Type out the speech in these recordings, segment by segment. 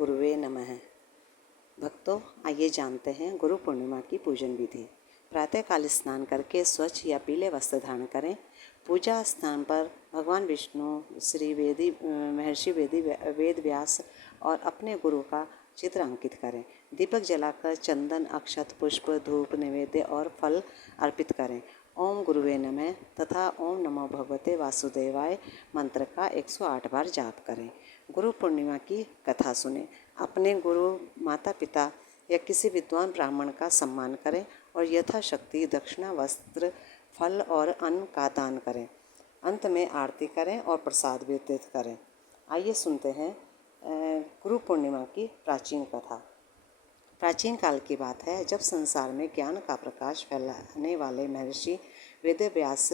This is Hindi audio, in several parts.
गुरुवे नमः। भक्तों, आइए जानते हैं गुरु पूर्णिमा की पूजन विधि। प्रातःकाल स्नान करके स्वच्छ या पीले वस्त्र धारण करें। पूजा स्थान पर भगवान विष्णु, श्री महर्षि वेद व्यास और अपने गुरु का चित्र अंकित करें। दीपक जलाकर चंदन, अक्षत, पुष्प, धूप, नैवेद्य और फल अर्पित करें। ओम गुरुवे नमः तथा ओम नमो भगवते वासुदेवाय मंत्र का 108 बार जाप करें। गुरु पूर्णिमा की कथा सुने। अपने गुरु, माता पिता या किसी विद्वान ब्राह्मण का सम्मान करें और यथाशक्ति दक्षिणा, वस्त्र, फल और अन्न का दान करें। अंत में आरती करें और प्रसाद वितरित करें। आइए सुनते हैं गुरु पूर्णिमा की प्राचीन कथा। प्राचीन काल की बात है, जब संसार में ज्ञान का प्रकाश फैलाने वाले महर्षि वेदव्यास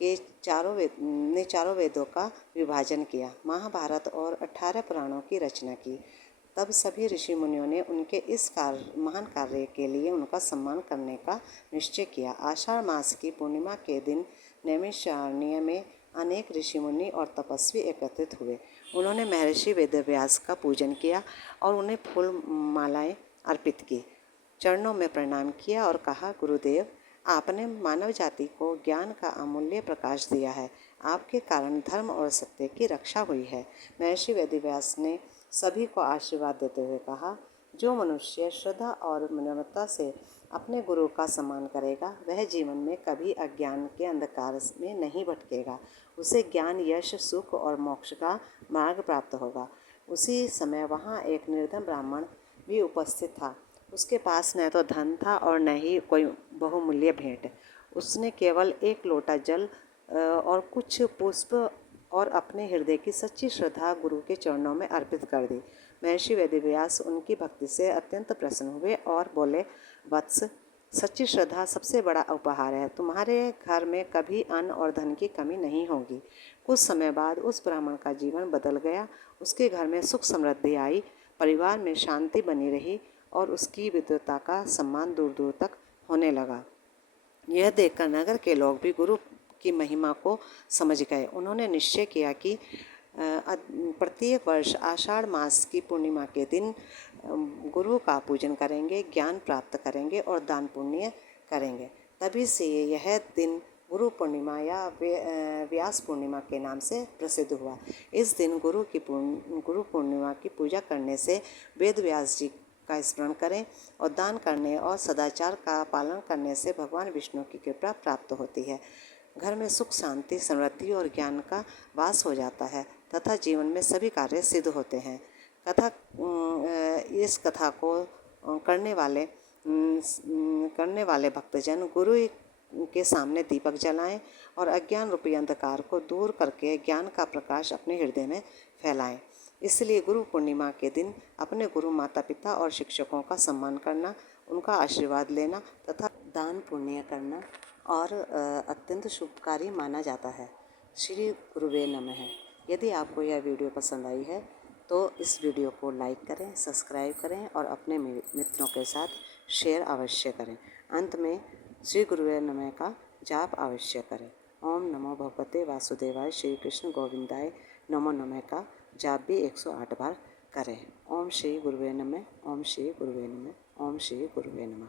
के चारों वेदों का विभाजन किया, महाभारत और 18 पुराणों की रचना की। तब सभी ऋषि मुनियों ने उनके इस महान कार्य के लिए उनका सम्मान करने का निश्चय किया। आषाढ़ मास की पूर्णिमा के दिन नैमिषारण्य में अनेक ऋषि मुनि और तपस्वी एकत्रित हुए। उन्होंने महर्षि वेदव्यास का पूजन किया और उन्हें फूल मालाएं अर्पित की, चरणों में प्रणाम किया और कहा, गुरुदेव, आपने मानव जाति को ज्ञान का अमूल्य प्रकाश दिया है। आपके कारण धर्म और सत्य की रक्षा हुई है। महर्षि वेदव्यास ने सभी को आशीर्वाद देते हुए कहा, जो मनुष्य श्रद्धा और विनम्रता से अपने गुरु का सम्मान करेगा, वह जीवन में कभी अज्ञान के अंधकार में नहीं भटकेगा। उसे ज्ञान, यश, सुख और मोक्ष का मार्ग प्राप्त होगा। उसी समय वहाँ एक निर्धन ब्राह्मण भी उपस्थित था। उसके पास न तो धन था और न ही कोई बहुमूल्य भेंट। उसने केवल एक लोटा जल और कुछ पुष्प और अपने हृदय की सच्ची श्रद्धा गुरु के चरणों में अर्पित कर दी। महर्षि वेदव्यास उनकी भक्ति से अत्यंत प्रसन्न हुए और बोले, वत्स, सच्ची श्रद्धा सबसे बड़ा उपहार है। तुम्हारे घर में कभी अन्न और धन की कमी नहीं होगी। कुछ समय बाद उस ब्राह्मण का जीवन बदल गया। उसके घर में सुख समृद्धि आई, परिवार में शांति बनी रही और उसकी विद्वता का सम्मान दूर दूर तक होने लगा। यह देखकर नगर के लोग भी गुरु की महिमा को समझ गए। उन्होंने निश्चय किया कि प्रत्येक वर्ष आषाढ़ मास की पूर्णिमा के दिन गुरु का पूजन करेंगे, ज्ञान प्राप्त करेंगे और दान पुण्य करेंगे। तभी से यह दिन गुरु पूर्णिमा या व्यास पूर्णिमा के नाम से प्रसिद्ध हुआ। इस दिन गुरु पूर्णिमा की पूजा करने से वेद व्यास जी का स्मरण करें और दान करने और सदाचार का पालन करने से भगवान विष्णु की कृपा प्राप्त होती है। घर में सुख, शांति, समृद्धि और ज्ञान का वास हो जाता है तथा जीवन में सभी कार्य सिद्ध होते हैं। इस कथा को करने वाले भक्तजन गुरु के सामने दीपक जलाएं और अज्ञान रूपी अंधकार को दूर करके ज्ञान का प्रकाश अपने हृदय में फैलाएं। इसलिए गुरु पूर्णिमा के दिन अपने गुरु, माता पिता और शिक्षकों का सम्मान करना, उनका आशीर्वाद लेना तथा दान पुण्य करना और अत्यंत शुभकारी माना जाता है। श्री गुरुवे नमः। यदि आपको यह वीडियो पसंद आई है तो इस वीडियो को लाइक करें, सब्सक्राइब करें और अपने मित्रों के साथ शेयर अवश्य करें। अंत में श्री गुरुवे नमः का जाप अवश्य करें। ओम नमो भगवते वासुदेवाय श्री कृष्ण गोविंदाय नमो नमः का जाप भी 108 बार करें। ओम श्री गुरुवे नमः, ओम श्री गुरुवे नमः, ओम श्री गुरुवे नमः।